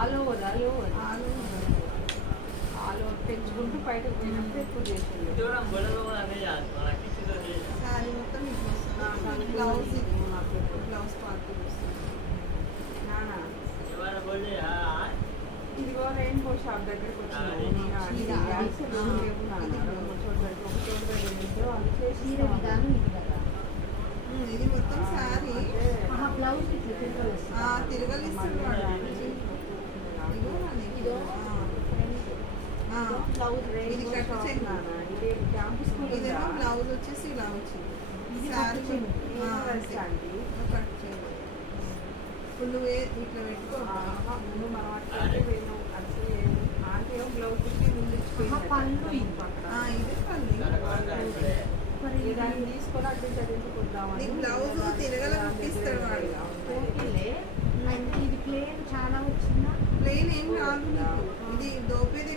All over పెంచుకుంటూ బయటకు పోయినప్పుడు ఎక్కువ చేసింది. శారీ మొత్తం ఇట్లా వస్తుంది. బ్లౌజ్ బ్లౌజ్ పార్ట్ ఇదిగో రెయిన్బో షాప్ దగ్గరకు వచ్చింది. ఇది మొత్తం శారీ బ్లౌజ్ తిరగలు ఇస్తున్నాడు. ఇది కట్ ఇదేమో బ్లౌజ్ వచ్చేసి ఇలా వచ్చింది. శారీ కట్ చేయాలి. ఫుల్ ఇట్లా పెట్టుకో. ముందు మనం అట్లయితే నేను అసలు ఆంటీ బ్లౌజ్ ముందు పళ్ళు ఇది పళ్ళు దాన్ని తీసుకొని అటు చదివించుకుందామని. బ్లౌజ్ తిరగల కుట్టిస్తాడు వాడు. ఇది ప్లేన్ చాలా వచ్చిందా? ప్లేన్ ఏం రాదు నీకు. ఇది దోపేదే